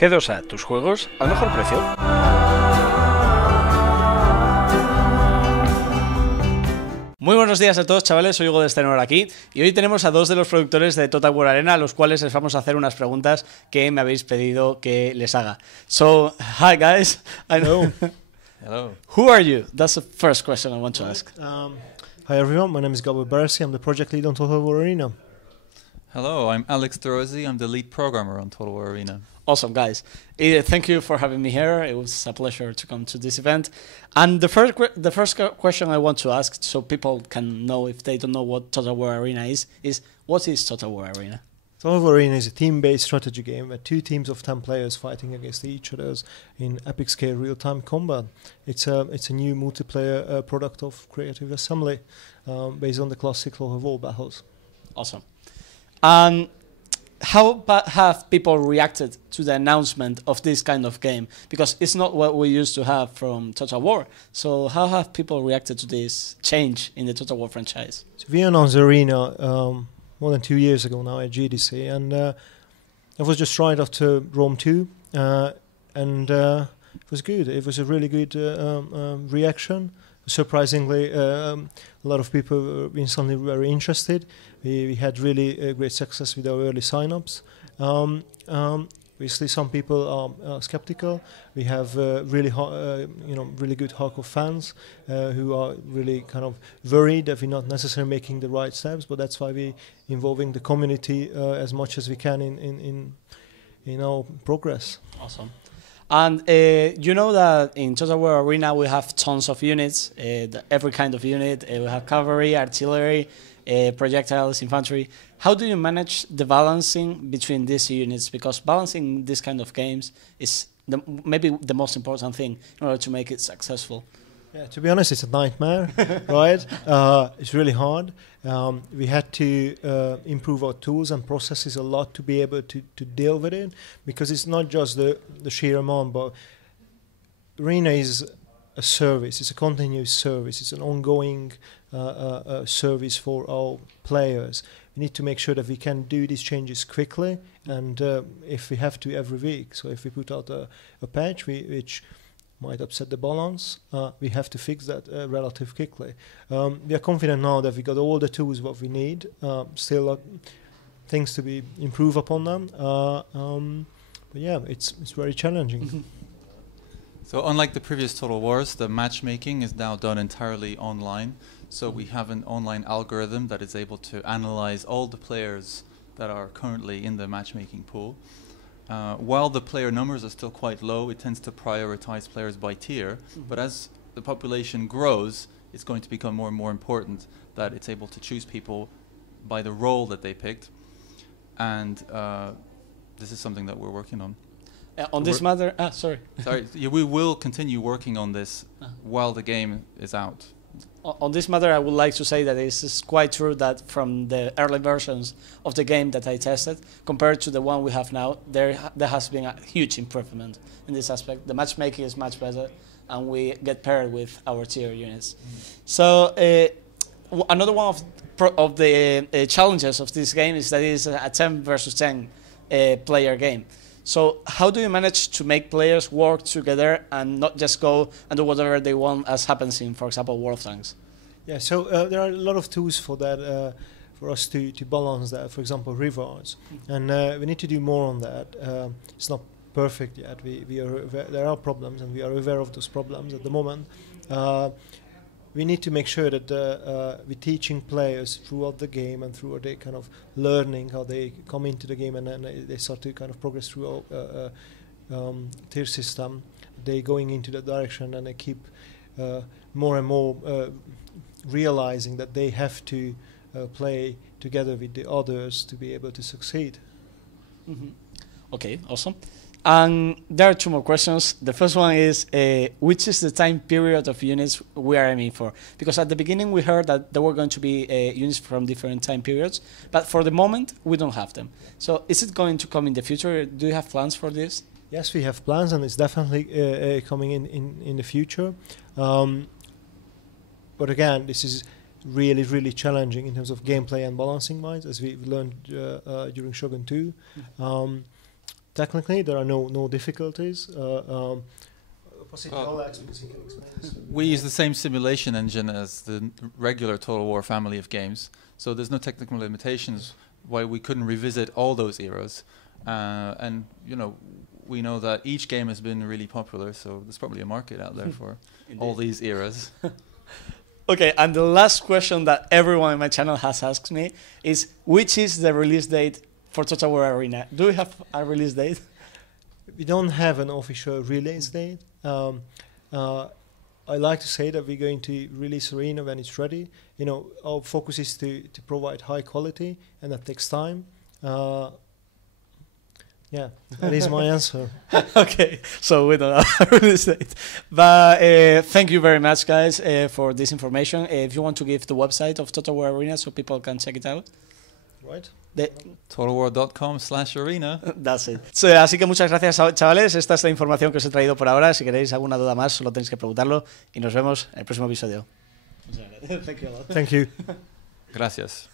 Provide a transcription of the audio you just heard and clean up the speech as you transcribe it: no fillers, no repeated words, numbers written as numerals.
G2A, tus juegos al mejor precio. Muy buenos días a todos, chavales, soy hugothester aquí y hoy tenemos a dos de los productores de Total War Arena, a los cuales les vamos a hacer unas preguntas que me habéis pedido que les haga. So, hi guys. Hello. Hello. Who are you? That's the first question I want to ask. Hi everyone, my name is Gabo Barsi, I'm the project lead on Total War Arena. Hello, I'm Alex Dorosi, I'm the lead programmer on Total War Arena. Awesome, guys. Thank you for having me here. It was a pleasure to come to this event. And the first question I want to ask, so people can know if they don't know what Total War Arena is what is Total War Arena? Total War Arena is a team-based strategy game where two teams of 10 players fighting against each other in epic scale real-time combat. It's a new multiplayer product of Creative Assembly based on the classic Total War battles. Awesome. And how have people reacted to the announcement of this kind of game? Because it's not what we used to have from Total War. So how have people reacted to this change in the Total War franchise? So we announced Arena more than 2 years ago now at GDC, and it was just right after Rome 2, and it was good. It was a really good reaction. Surprisingly, a lot of people were instantly very interested. We had really great success with our early sign-ups. Obviously, some people are skeptical. We have really good hardcore fans who are really kind of worried that we're not necessarily making the right steps. But that's why we're involving the community as much as we can in our progress. Awesome. And you know that in Total War Arena we have tons of units, every kind of unit. We have cavalry, artillery, projectiles, infantry. How do you manage the balancing between these units? Because balancing this kind of games is maybe the most important thing in order to make it successful. Yeah, to be honest, it's a nightmare, right? It's really hard. We had to improve our tools and processes a lot to be able to deal with it, because it's not just the sheer amount, but Arena is a service. It's a continuous service. It's an ongoing service for our players. We need to make sure that we can do these changes quickly, and if we have to, every week. So if we put out a patch which might upset the balance, we have to fix that relatively quickly. We are confident now that we got all the tools what we need. Still things to be improved upon them. But yeah, it's very challenging. So unlike the previous Total Wars, the matchmaking is now done entirely online. So we have an online algorithm that is able to analyze all the players that are currently in the matchmaking pool. While the player numbers are still quite low, it tends to prioritize players by tier. But as the population grows, it's going to become more and more important that it's able to choose people by the role that they picked. And this is something that we're working on. On this matter, sorry. Yeah, we will continue working on this while the game is out. On this matter, I would like to say that it is quite true that from the early versions of the game that I tested, compared to the one we have now, there has been a huge improvement in this aspect. The matchmaking is much better, and we get paired with our tier units. So another one of the challenges of this game is that it is a 10 versus 10 player game. So how do you manage to make players work together and not just go and do whatever they want, as happens in, for example, World of Tanks? Yeah, so there are a lot of tools for that, for us to balance that. For example, rewards, and we need to do more on that. It's not perfect yet. There are problems, and we are aware of those problems at the moment. We need to make sure that we're teaching players throughout the game and throughout their kind of learning how they come into the game, and then they start to kind of progress through a tier system. They're going into that direction, and they keep more and more realizing that they have to play together with the others to be able to succeed. Okay, awesome. And there are two more questions. The first one is, which is the time period of units we are aiming for? Because at the beginning we heard that there were going to be units from different time periods, but for the moment we don't have them. So is it going to come in the future? Do you have plans for this? Yes, we have plans, and it's definitely coming in the future. But again, this is really challenging in terms of gameplay and balancing wise, as we learned during Shogun 2. technically, there are no difficulties. We use the same simulation engine as the regular Total War family of games, so there's no technical limitations why we couldn't revisit all those eras. And you know, we know that each game has been really popular, so there's probably a market out there for all these eras. Okay, and the last question that everyone in my channel has asked me is, which is the release date for Total War Arena? Do we have a release date? We don't have an official release date. I like to say that we're going to release Arena when it's ready. You know, our focus is to provide high quality, and that takes time. Yeah, that is my answer. Okay, so we don't have a release date. But thank you very much, guys, for this information. If you want to give the website of Total War Arena so people can check it out. Right. TotalWar.com/arena. That's it. So, así que muchas gracias, chavales. Esta es la información que os he traído por ahora. Si queréis alguna duda más, solo tenéis que preguntarlo. Y nos vemos en el próximo episodio. Muchas gracias. Thank you. Gracias.